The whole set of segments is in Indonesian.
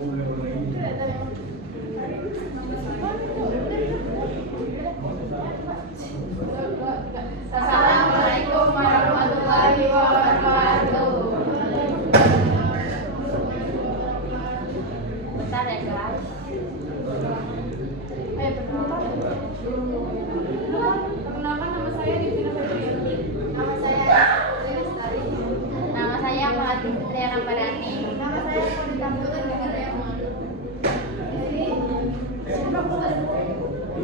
Assalamualaikum warahmatullahi wabarakatuh. Bentar ya guys. Perkenalkan, nama saya Divina Febrianti. Nama saya Lestari. Nama saya Melati Fitriana Padani. Nama saya Konita Putri Negara.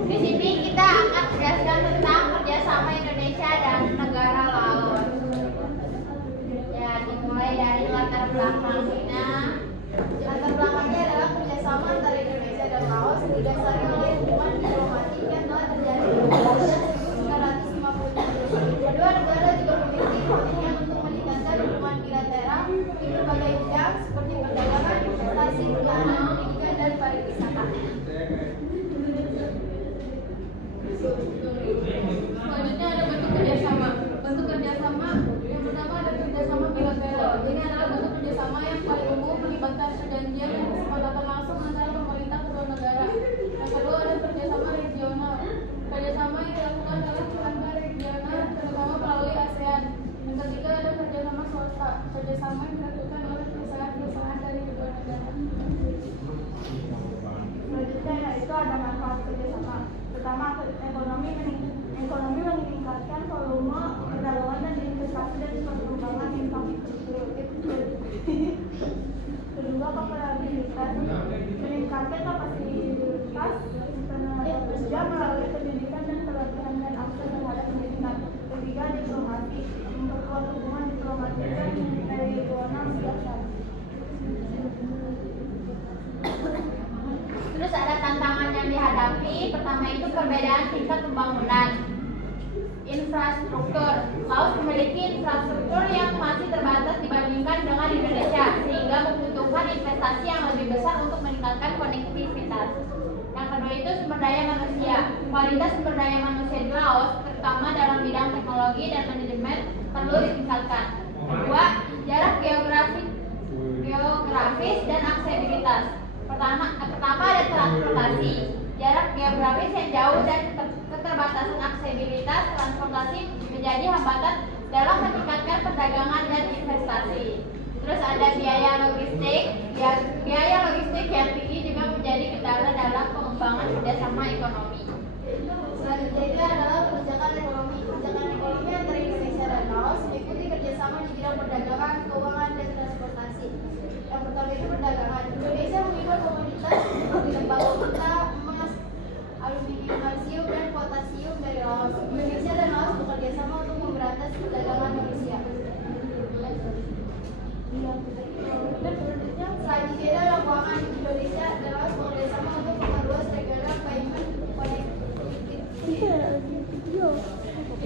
Di sini kita akan menjelaskan tentang kerjasama Indonesia dan negara Laos. Ya, dimulai dari latar belakang Cina. Latar belakangnya adalah kerjasama antara Indonesia dan Laos didasari oleh hubungan diplomatik yang telah terjadi sejak 1950. Kedua negara juga memiliki komitmen untuk meningkatkan hubungan bilateral di berbagai bidang seperti perdagangan, investasi, pertahanan, pendidikan, dan pariwisata. Selanjutnya ada bentuk kerjasama. Bentuk kerjasama yang pertama ada kerjasama bilateral. Ini adalah bentuk kerjasama yang paling umum melibatkan perjanjian dan kesepakatan langsung antara pemerintah kedua negara. Yang kedua ada kerjasama regional. Kerjasama yang dilakukan oleh antar regional terutama melalui ASEAN. Yang ketiga ada kerjasama swasta. Kerjasama yang dilakukan oleh perusahaan-perusahaan dari kedua negara. Selanjutnya yaitu ada manfaat kerjasama. Pertama, ekonomi meningkatkan volume perdagangan dan investasi dan perkembangan infrastruktur. Kedua, kompetitivitas meningkatkan kapasitas tenaga kerja melalui pendidikan dan pelatihan dan akses terhadap pendidikan. Ketiga, diplomasi memperkuat hubungan diplomatik dan regional bilateral. Terus ada tantangan yang dihadapi. Pertama itu perbedaan tingkat pembangunan infrastruktur. Laos memiliki infrastruktur yang masih terbatas dibandingkan dengan Indonesia, sehingga membutuhkan investasi yang lebih besar untuk meningkatkan konektivitas. Yang kedua itu sumber daya manusia. Kualitas sumber daya manusia di Laos, terutama dalam bidang teknologi dan manajemen, perlu ditingkatkan. Kedua, jarak geografis dan aksesibilitas. Pertama ada transportasi. Jarak geografis yang jauh dan keterbatasan aksesibilitas transportasi menjadi hambatan dalam meningkatkan perdagangan dan investasi. Terus ada biaya logistik. Biaya logistik yang tinggi juga menjadi kendala dalam pengembangan kerjasama ekonomi. Selanjutnya itu adalah kebijakan ekonomi. Kebijakan ekonomi antara Indonesia dan Laos mengikuti kerjasama di bidang perdagangan, keuangan, dan transportasi. Yang pertama itu perdagangan. Indonesia mengimpor komoditas seperti tembaga kita, emas, aluminium, kalsium, dan potasium dari Laos. Indonesia dan Laos bekerjasama untuk memberantas perdagangan manusia. Selanjutnya adalah keuangan. Indonesia dan Laos bekerjasama untuk memperluas regional payment connectivity.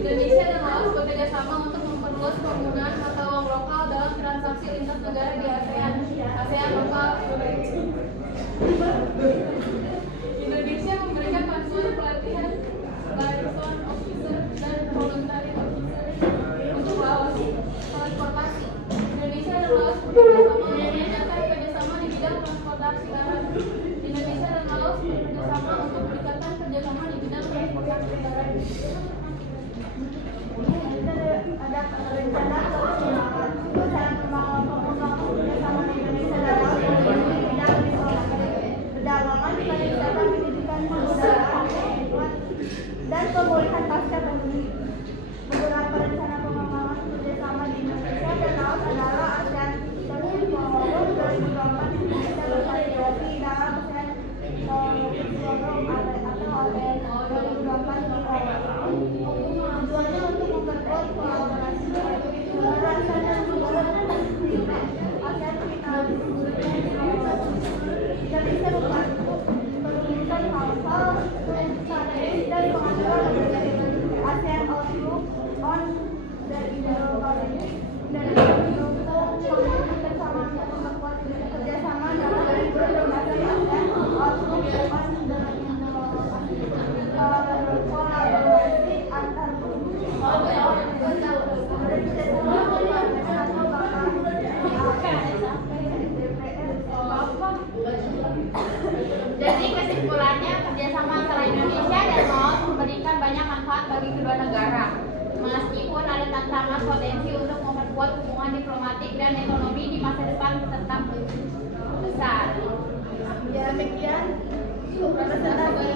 Indonesia dan Laos bekerjasama untuk memperluas penggunaan mata uang lokal dalam transaksi lintas negara di ASEAN lokal. Indonesia memberikan bantuan pelatihan liaison officer dan voluntary officer untuk Laos. Transportasi. Indonesia dan Laos bekerjasama menyatakan kerjasama di bidang transportasi darat. Indonesia dan Laos bekerjasama untuk meningkatkan kerjasama di bidang transportasi darat. Ada rencana perencanaan pengembangan kerjasama Indonesia dan Laos di bidang perdagangan, pariwisata, pendidikan, kebudayaan, dan pemulihan pasca pandemi. Beberapa rencana pengembangan kerjasama di Indonesia dan Laos adalah ASEAN Forum 2024 Indonesia berpartisipasi dalam ASEAN Forum atau ASEAN 2024 di Laos. bagi kedua negara. Meskipun ada tantangan potensi untuk memperkuat hubungan diplomatik dan ekonomi di masa depan tetap besar. Ya demikian presentasi